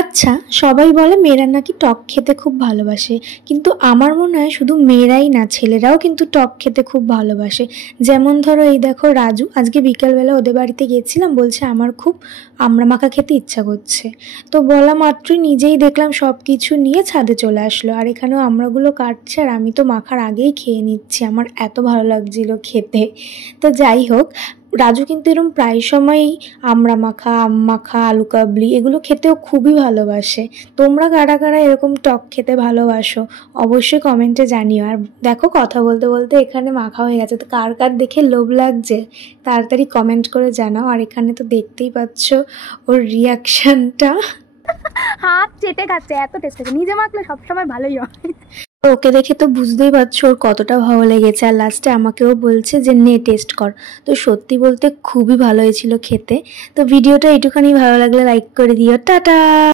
আচ্ছা, সবাই বলে মেয়েরা নাকি টক খেতে খুব ভালোবাসে, কিন্তু আমার মনে হয় শুধু মেয়েরাই না, ছেলেরাও কিন্তু টক খেতে খুব ভালোবাসে। যেমন ধরো এই দেখো রাজু, আজকে বিকালবেলা ওদের বাড়িতে গেছিলাম, বলছে আমার খুব আমড়া মাখা খেতে ইচ্ছা করছে। তো বলা মাত্রই নিজেই দেখলাম সব কিছু নিয়ে ছাদে চলে আসলো, আর এখানেও আমড়াগুলো কাটছে, আর আমি তো মাখার আগেই খেয়ে নিচ্ছি, আমার এত ভালো লাগছিল খেতে। তো যাই হোক, রাজু কিন্তু এরকম প্রায় সময়ই আমড়া মাখা, আম মাখা, আলু কাবলি এগুলো খেতেও খুবই ভালোবাসে। তোমরা কারা কারা এরকম টক খেতে ভালোবাসো অবশ্যই কমেন্টে জানিও। আর দেখো কথা বলতে বলতে এখানে মাখা হয়ে গেছে, তো কার কার দেখে লোভ লাগছে তাড়াতাড়ি কমেন্ট করে জানাও। আর এখানে তো দেখতেই পাচ্ছ ওর রিয়াকশনটা, হাত চেটে খাচ্ছে, এত টেস্ট আছে। নিজে মাখলে সবসময় ভালোই হয়। ওকে দেখে তো বুঝতেই পারছো ওর কতটা ভালো লেগেছে, আর লাস্টে আমাকেও বলছে যে নে টেস্ট কর। তো সত্যি বলতে খুবই ভালো হয়েছিল খেতে। তো ভিডিওটা একটুখানি ভালো লাগলে লাইক করে দিও। টাটা।